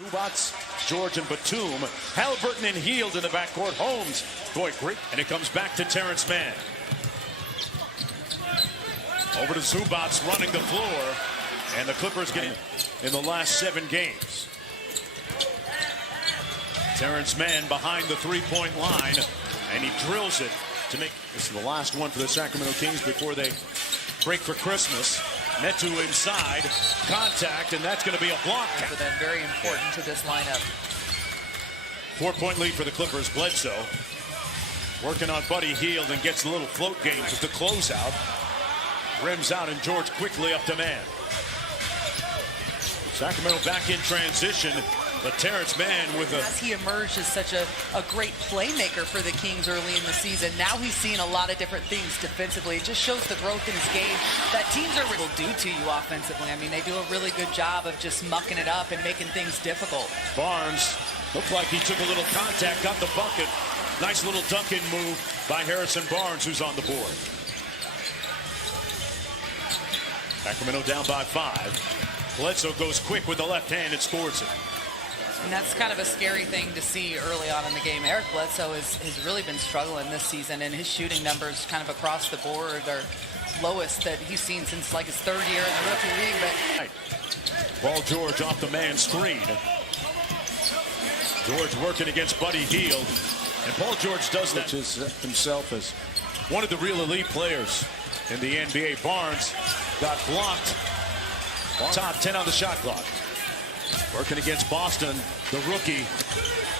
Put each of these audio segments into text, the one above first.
Zubats, George and Batum, Halliburton and Hield in the backcourt. Holmes, boy, great. And it comes back to Terrence Mann. Over to Zubats running the floor. And the Clippers getting in the last 7 games. Terrence Mann behind the three-point line. And he drills it to make this is the last one for the Sacramento Kings before they break for Christmas. Metu inside, contact, and that's going to be a block. For them, very important to this lineup. 4-point lead for the Clippers. Bledsoe working on Buddy Hield and gets a little float game with the closeout. Rims out and George quickly up to Mann. Sacramento back in transition. But Terrence Mann with a... As he emerged as such a great playmaker for the Kings early in the season, now he's seeing a lot of different things defensively. It just shows the growth in his game that teams will do to you offensively. I mean, they do a really good job of just mucking it up and making things difficult. Barnes looked like he took a little contact, got the bucket. Nice little dunk-in move by Harrison Barnes, who's on the board. Sacramento down by 5. Bledsoe goes quick with the left hand and scores it. And that's kind of a scary thing to see early on in the game. Eric Bledsoe has really been struggling this season, and his shooting numbers kind of across the board are lowest that he's seen since like his 3rd year in the rookie league. But Paul George off the man screen. George working against Buddy Hield. And Paul George does that himself as one of the real elite players in the NBA. Barnes got blocked. Top 10 on the shot clock. Working against Boston, the rookie.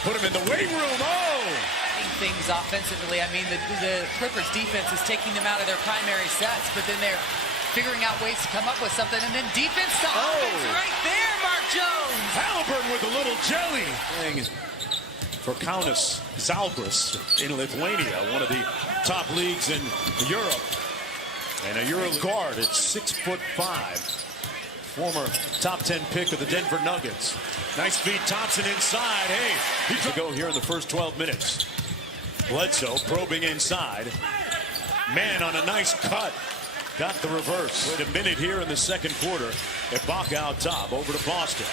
Put him in the weight room. Oh! Things offensively. I mean, the Clippers defense is taking them out of their primary sets, but then they're figuring out ways to come up with something. And then defense to offense right there, Mark Jones. Halliburton with a little jelly. For Kaunas Zalgiris in Lithuania, one of the top leagues in Europe. And a Euro guard at 6'5". Former top 10 pick of the Denver Nuggets. Nice feed, Thompson inside. Hey, he's to go here in the first 12 minutes. Bledsoe probing inside. Mann on a nice cut. Got the reverse. Wait a minute here in the second quarter. Ibaka out top, over to Boston.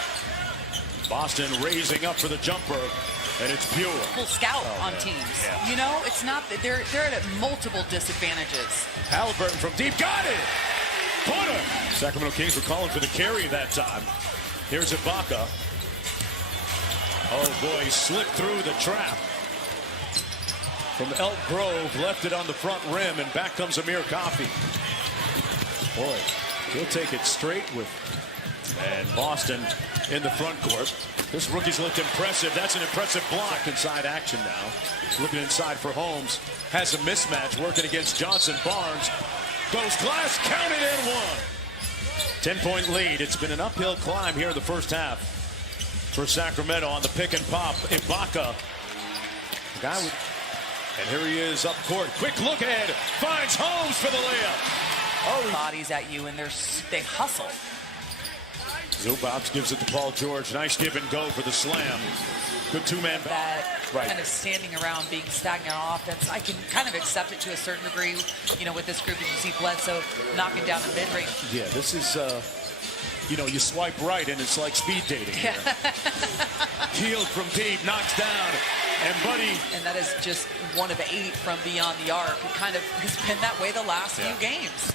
Boston raising up for the jumper, and it's pure. Full scout on teams. Yeah. You know, it's not that they're at multiple disadvantages. Halliburton from deep, got it! Porter. Sacramento Kings were calling for the carry that time. Here's Ibaka. Oh boy, he slipped through the trap. From Elk Grove, left it on the front rim, and back comes Amir Coffey. Boy, he'll take it straight with. And Boston in the front court. This rookie's looked impressive. That's an impressive block. Inside action now. Looking inside for Holmes. Has a mismatch working against Johnson. Barnes. Goes glass, counted in one. 10-point lead. It's been an uphill climb here in the first half for Sacramento on the pick and pop. Ibaka. And here he is up court. Quick look ahead. Finds Holmes for the layup. Oh, bodies at you, and they hustle. Zubats gives it to Paul George. Nice give and go for the slam. Good two-man back. Kind of standing around, being stagnant on offense. I can kind of accept it to a certain degree, you know, with this group, as you see Bledsoe knocking down the mid-range. Yeah, this is, you know, you swipe right and it's like speed dating. Yeah. Hield from deep, knocks down, and Buddy. And that is just 1 of 8 from beyond the arc. It kind of has been that way the last few games.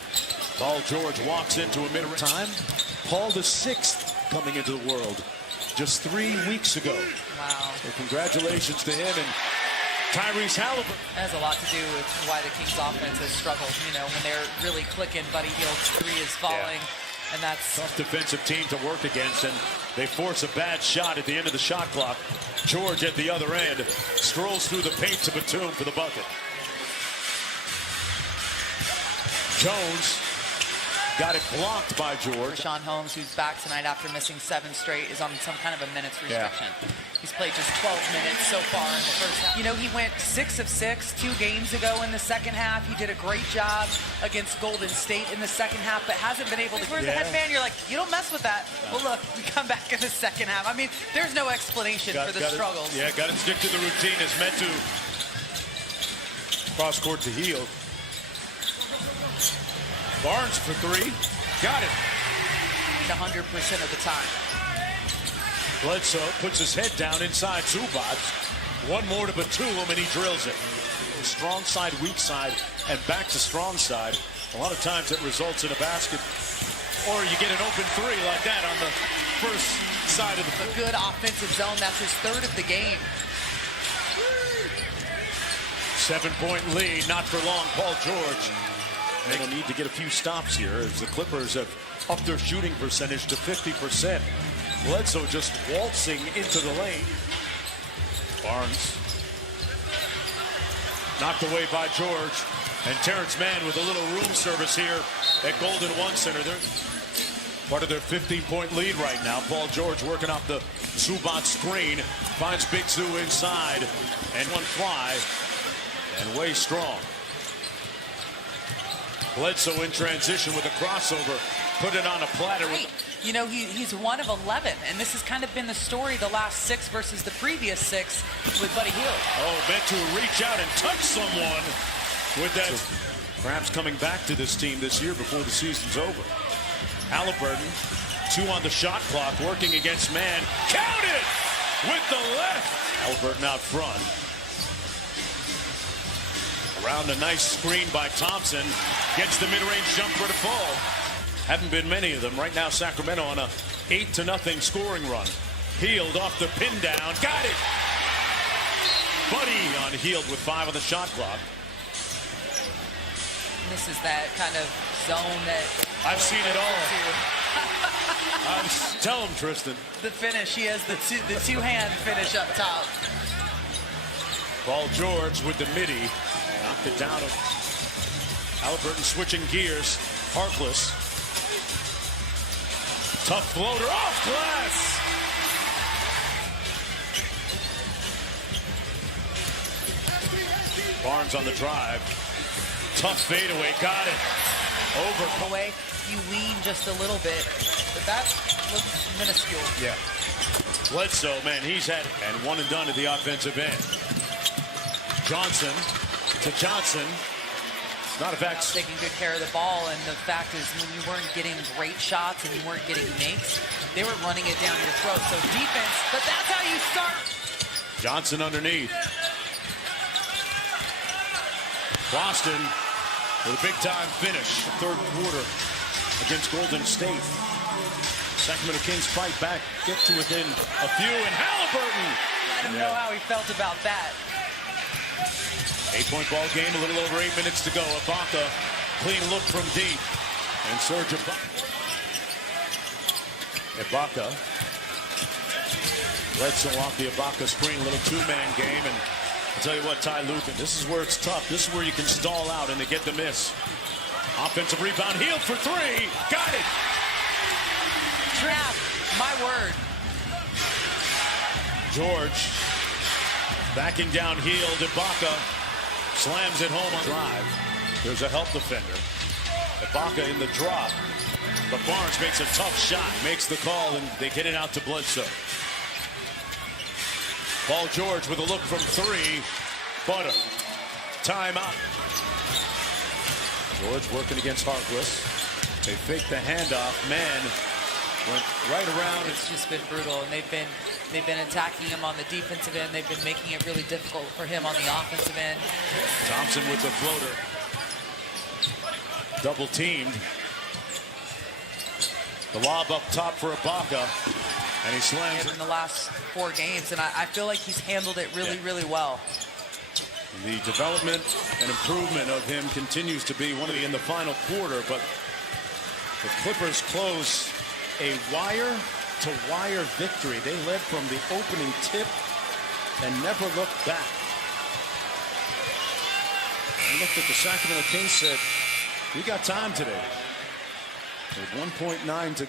Paul George walks into a mid-range time. Paul the 6th coming into the world just 3 weeks ago. Wow. So congratulations to him and Tyrese Halliburton. That has a lot to do with why the Kings offense has struggled. You know, when they're really clicking, Buddy Hield's 3 is falling. Yeah. And that's tough defensive team to work against, and they force a bad shot at the end of the shot clock. George at the other end strolls through the paint to Batum for the bucket. Jones got it blocked by George. Sean Holmes, who's back tonight after missing 7 straight, is on some kind of a minutes restriction. Yeah. He's played just 12 minutes so far in the first half. You know, he went 6 of 6 2 games ago in the second half. He did a great job against Golden State in the second half, but hasn't been able to. Where's the headman? You're like, you don't mess with that. Well, look, we come back in the second half. I mean, there's no explanation for the struggles. Got to stick to the routine as Metu. Cross court to Hield. Barnes for 3. Got it. 100% of the time. Bledsoe puts his head down inside Zubac. One more to Batum, and he drills it. Strong side, weak side, and back to strong side. A lot of times it results in a basket, or you get an open three like that on the first side of the A good offensive zone. That's his third of the game. 7-point lead, not for long. Paul George. They will need to get a few stops here as the Clippers have upped their shooting percentage to 50%. Bledsoe just waltzing into the lane. Barnes knocked away by George. And Terrence Mann with a little room service here at Golden One Center. They're part of their 15-point lead right now. Paul George working off the Zubac screen. Finds Big Zoo inside. And one fly. And way strong. Bledsoe in transition with a crossover. Put it on a platter. You know, he's 1 of 11, and this has kind of been the story the last 6 versus the previous 6 with Buddy Hield. Oh, meant to reach out and touch someone with that. Perhaps coming back to this team this year before the season's over. Halliburton, 2 on the shot clock, working against Mann. Counted with the left. Halliburton out front. Around a nice screen by Thompson. Gets the mid-range jumper to fall. Haven't been many of them. Right now, Sacramento on a 8-0 scoring run. Hield off the pin down. Got it. Buddy on Hield with 5 on the shot clock. This is that kind of zone that I've seen it all. Tell him, Tristan. The finish. He has the two-hand finish up top. Paul George with the midi. Knocked it down. Halliburton switching gears. Harkless. Tough floater off glass. Barnes on the drive. Tough fadeaway. Got it. Over. Away. You lean just a little bit, but that looks minuscule. Yeah. Bledsoe, man, he's had and one and done at the offensive end. Johnson to Johnson. Not a fact. Taking good care of the ball, and the fact is when you weren't getting great shots and you weren't getting makes, they were running it down your throat. So defense, but that's how you start. Johnson underneath. Boston with a big-time finish. Third quarter against Golden State. Sacramento Kings fight back, get to within a few, and Halliburton. Let him know how he felt about that. 8-point ball game, a little over 8 minutes to go. Ibaka, clean look from deep. And Serge Ibaka. Bledsoe off the Ibaka screen, little two-man game. And I'll tell you what, Ty Lue, this is where it's tough. This is where you can stall out and they get the miss. Offensive rebound, Hield for 3. Got it. Trap, my word. George backing down Hield. Ibaka slams it home on drive. There's a help defender. Ibaka in the drop. But Barnes makes a tough shot. Makes the call, and they get it out to Bledsoe. Paul George with a look from 3. Butter. Timeout. George working against Harkless. They fake the handoff. Man went right around. It's just been brutal, and they've been attacking him on the defensive end. They've been making it really difficult for him on the offensive end. Thompson with the floater. Double teamed. The lob up top for Ibaka, and he slams it. In the last 4 games, and I feel like he's handled it really well. The development and improvement of him continues to be one of in the final quarter, but the Clippers close a wire-to-wire victory. They led from the opening tip and never looked back. I looked at the Sacramento Kings, said, we got time today. With 1.9 to